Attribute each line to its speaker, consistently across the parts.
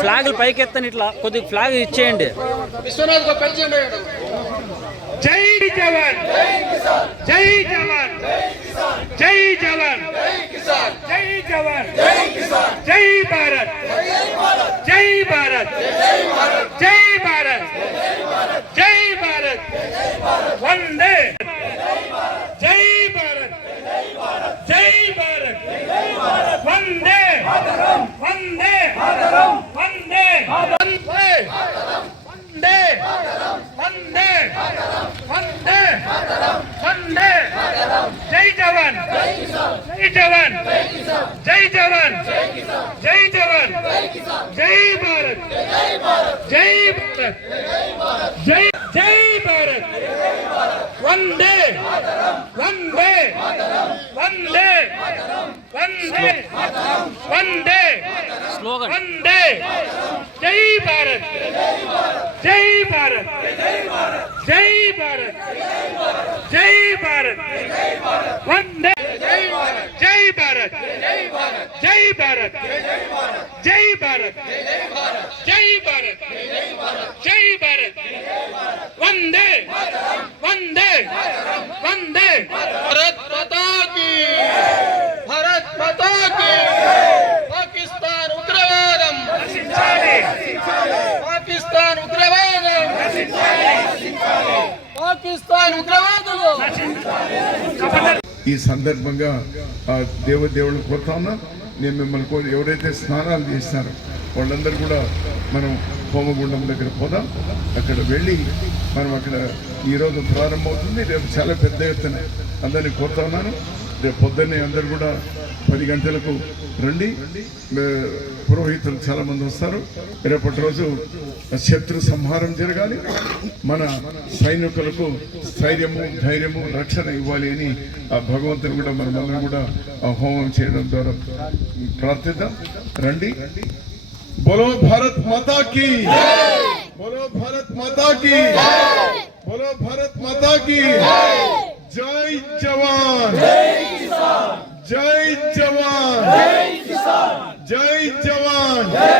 Speaker 1: ఫ్లాగులు పైకి ఎత్తని ఇట్లా కొద్దిగా ఫ్లాగ్ ఇచ్చేయండి.
Speaker 2: జై జవాన్. జై జవాన్. జై జవాన్. జై జవాన్. జై భారత్. జై భారత్. జై జవాన్ జై జవాన్ జై జవాన్ జై భారత్ జై భారత్ జై జై భారత్ వందే వందే వందే వందే వందే వందే జై భారత్ జై భారత్ జై భారత్ జై భారత్ వందే भारत। जय भारत। जय भारत। जय भारत। जय भारत। वंदे। वंदे। वंदे। भारत माता की। भारत माता की। पाकिस्तान उग्रवादम। पाकिस्तान उग्रवादम। पाकिस्तान उग्रवाद
Speaker 3: ఈ సందర్భంగా ఆ దేవదేవుళ్ళు కోరుతా ఉన్నా నేను మిమ్మల్ని కోరి ఎవరైతే స్నానాలు చేస్తారో వాళ్ళందరూ కూడా మనం హోమగుండం దగ్గర పోదాం. అక్కడ వెళ్ళి మనం అక్కడ ఈరోజు ప్రారంభమవుతుంది. రేపు చాలా పెద్ద ఎత్తున అందరినీ కోరుతా ఉన్నాను. రేపు పొద్దున్నే అందరు కూడా పది గంటలకు రండి. పురోహితులు చాలామంది వస్తారు. రేపటి రోజు శత్రు సంహారం జరగాలి. మన సైనికులకు స్థైర్యము ధైర్యము రక్షణ ఇవ్వాలి అని ఆ భగవంతుని కూడా మనమందరం కూడా హోమం చేయడం ద్వారా ప్రార్థిద్దాం. రండి. బలో భారత్ మాతాకి బలో భారత్ మాతాకి బలో భారత్ మాతాకి జై జవాన్.
Speaker 1: జై జవాన్. జై జవాన్.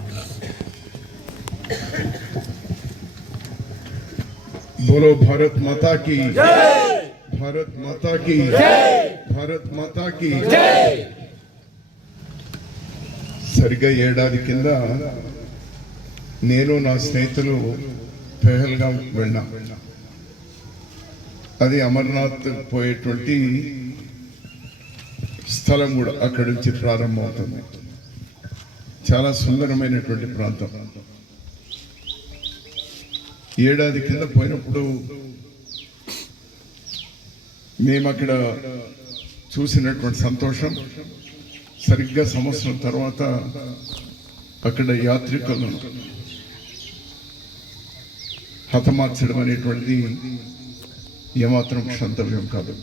Speaker 3: बोलो भारत माता की भारत माता की భారత్ మాతా की సరిగ్గా ఏడాది కింద నేను నా స్నేహితులు పెహల్గా వెళ్ళాం అది అమర్నాథ్ పోయేటువంటి స్థలం కూడా అక్కడి నుంచి ప్రారంభమవుతుంది చాలా సుందరమైనటువంటి ప్రాంతం ఏడాది కింద పోయినప్పుడు మేము అక్కడ చూసినటువంటి సంతోషం. సరిగ్గా సంవత్సరం తర్వాత అక్కడ యాత్రికులను హతమార్చడం అనేటువంటిది ఏమాత్రం క్షంతవ్యం కాదు.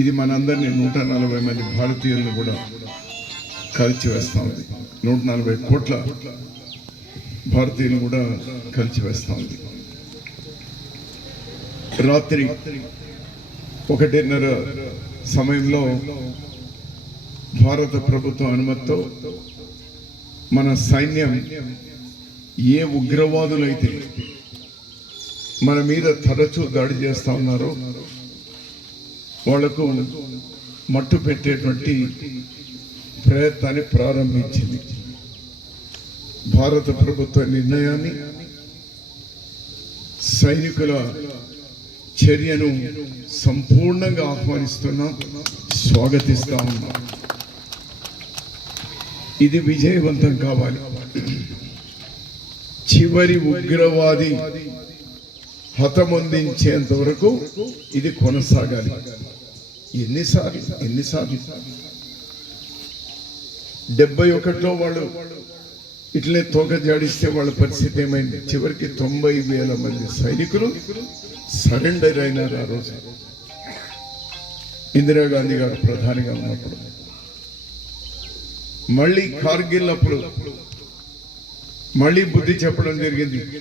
Speaker 3: ఇది మనందరినీ నూట నలభై మంది భారతీయులను కూడా కలిచివేస్తా ఉంది. నూట నలభై కోట్ల భారతీయులు కూడా కలిచివేస్తా ఉంది. రాత్రి ఒకటిన్నర సమయంలో భారత ప్రభుత్వ అనుమతితో మన సైన్యం ఏ ఉగ్రవాదులైతే మన మీద తరచూ దాడి చేస్తా ఉన్నారో వాళ్ళకు మట్టు పెట్టేటువంటి ప్రయత్నాన్ని ప్రారంభించింది. భారత ప్రభుత్వ నిర్ణయాన్ని సైనికుల చర్యను సంపూర్ణంగా ఆహ్వానిస్తున్నాం స్వాగతిస్తా ఉన్నాం ఇది విజయవంతం కావాలి. చివరి ఉగ్రవాది హతమొందించేంత వరకు ఇది కొనసాగాలి. ఎన్నిసార్లు ఎన్నిసార్లు? డెబ్బై ఒకటిలో వాళ్ళు ఇట్లే తోక జాడిస్తే వాళ్ళ పరిస్థితి ఏమైంది? చివరికి తొంభై వేల మంది సైనికులు సరెండర్ అయినారు ఆ రోజు. ఇందిరాగాంధీ గారు ప్రధానిగా ఉన్నప్పుడు. మళ్ళీ కార్గిల్ అప్పుడు మళ్ళీ బుద్ధి చెప్పడం జరిగింది.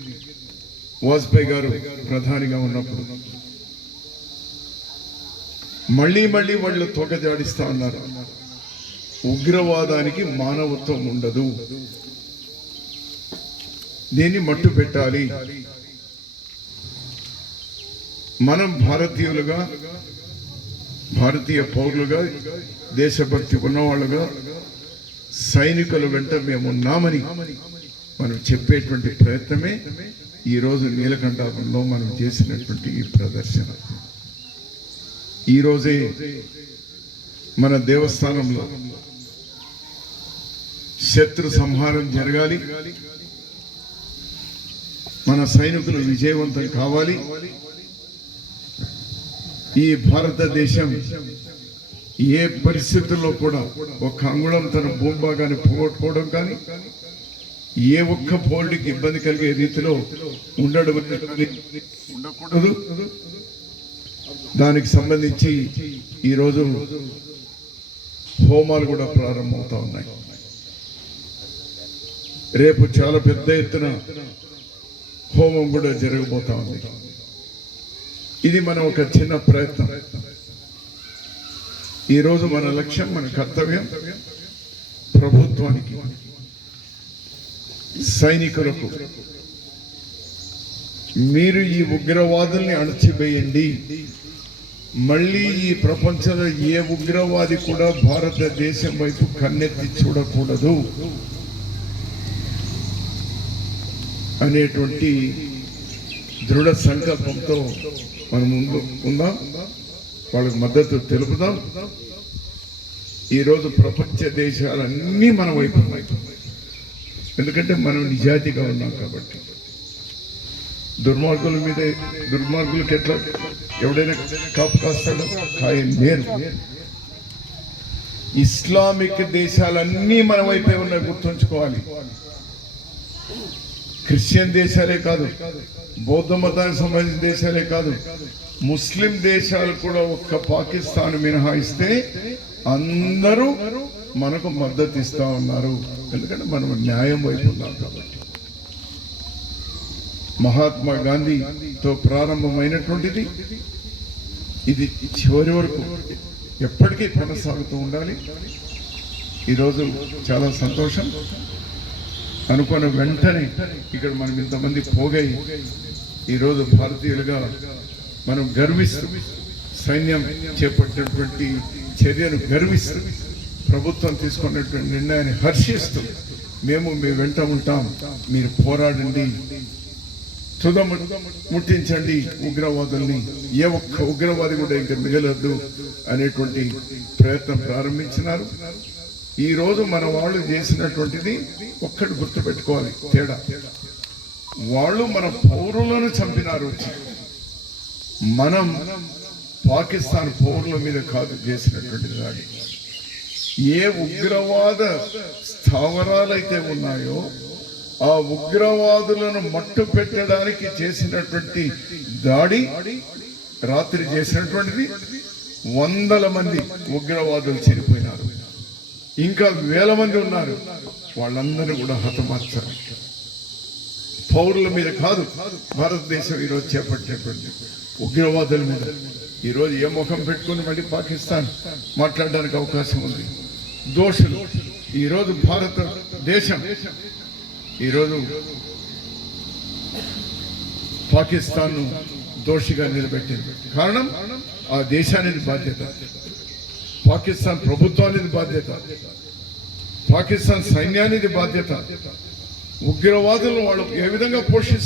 Speaker 3: వాజ్పేయి గారు ప్రధానిగా ఉన్నప్పుడు. మళ్ళీ మళ్ళీ వాళ్ళు తోక జాడిస్తా ఉన్నారు. ఉగ్రవాదానికి మానవత్వం ఉండదు. దీన్ని మట్టు పెట్టాలి. మనం భారతీయులుగా భారతీయ పౌరులుగా దేశభక్తి ఉన్నవాళ్ళుగా సైనికుల వెంట మేము ఉన్నామని మనం చెప్పేటువంటి ప్రయత్నమే ఈరోజు నీలకంఠాపంలో మనం చేసినటువంటి ఈ ప్రదర్శన. ఈరోజే మన దేవస్థానంలో శత్రు సంహారం జరగాలి. మన సైనికులు విజయవంతం కావాలి. ఈ భారతదేశం ఏ పరిస్థితుల్లో కూడా ఒక అంగుళం తన భూభాగాన్ని పోగొట్టుకోవడం కానీ ఏ ఒక్క పౌరుడికి ఇబ్బంది కలిగే రీతిలో ఉండడం ఉండకూడదు. దానికి సంబంధించి ఈరోజు హోమాలు కూడా ప్రారంభమవుతా ఉన్నాయి. రేపు చాలా పెద్ద ఎత్తున హోమం కూడా జరగబోతా ఉంది. ఇది మన ఒక చిన్న ప్రయత్నం. ఈరోజు మన లక్ష్యం మన కర్తవ్యం ప్రభుత్వానికి సైనికులకు. మీరు ఈ ఉగ్రవాదుల్ని అణచివేయండి. మళ్ళీ ఈ ప్రపంచంలో ఏ ఉగ్రవాది కూడా భారతదేశం వైపు కన్నెత్తి చూడకూడదు. అనేటువంటి దృఢ సంకల్పంతో మనం ముందు ఉందాం. వాళ్ళకి మద్దతు తెలుపుదాం. ఈరోజు ప్రపంచ దేశాలన్నీ మన వైపు ఉన్నాయి. ఎందుకంటే మనం నిజాతిగా ఉన్నాం కాబట్టి. దుర్మార్గుల మీద దుర్మార్గులకి ఎట్లా ఎవడైనా కాపు కాస్తాడో? ఖాయం లేరు ఇస్లామిక్ దేశాలన్నీ మన వైపే ఉన్నాయి గుర్తుంచుకోవాలి. క్రిస్టియన్ దేశాలే కాదు బౌద్ధ మతానికి సంబంధించిన దేశాలే కాదు ముస్లిం దేశాలు కూడా ఒక్క పాకిస్తాన్ మినహాయిస్తే అందరూ మనకు మద్దతు ఇస్తా ఉన్నారు. ఎందుకంటే మనం న్యాయం వైపు ఉన్నాం కాబట్టి. మహాత్మా గాంధీతో ప్రారంభమైనటువంటిది ఇది చివరి వరకు ఎప్పటికీ కొనసాగుతూ ఉండాలి. ఈరోజు చాలా సంతోషం. అనుకున్న వెంటనే ఇక్కడ మనం ఇంతమంది పోగై ఈరోజు భారతీయులుగా మనం గర్విస్తూ సైన్యం చేపట్టినటువంటి చర్యను గర్విస్తూ ప్రభుత్వం తీసుకున్నటువంటి నిర్ణయాన్ని హర్షిస్తూ మేము మీ వెంట ఉంటాం. మీరు పోరాడండి. తుద ముట్టించండి ఉగ్రవాదుల్ని. ఏ ఒక్క ఉగ్రవాది కూడా ఇంకా మిగలద్దు అనేటువంటి ప్రయత్నం ప్రారంభించినారు. ఈ రోజు మన వాళ్ళు చేసినటువంటిది ఒక్కటి గుర్తుపెట్టుకోవాలి తేడా. వాళ్ళు మన పౌరులను చంపినారు మనం పాకిస్తాన్ పౌరుల మీద కాదు చేసినటువంటి దాడి ఏ ఉగ్రవాద స్థావరాలైతే ఉన్నాయో ఆ ఉగ్రవాదులను మట్టు పెట్టడానికి చేసినటువంటి దాడి రాత్రి చేసినటువంటిది వందల మంది ఉగ్రవాదులు చనిపోయినారు ఇంకా వేల మంది ఉన్నారు. వాళ్ళందరూ కూడా హతమార్చారు. పౌరుల మీద కాదు భారతదేశం ఈరోజు చేపట్టేటువంటి ఉగ్రవాదుల మీద. ఈరోజు ఏ ముఖం పెట్టుకుని మళ్ళీ పాకిస్తాన్ మాట్లాడడానికి అవకాశం ఉంది. దోషులు. ఈరోజు భారత దేశం. ఈరోజు పాకిస్తాన్ను దోషిగా నిలబెట్టింది. కారణం ఆ దేశానికి బాధ్యత. పాకిస్తాన్ ప్రభుత్వానికి బాధ్యత పాకిస్తాన్ సైన్యానికి బాధ్యత. ఉగ్రవాదులను వాళ్ళు ఏ విధంగా పోషిస్తారు?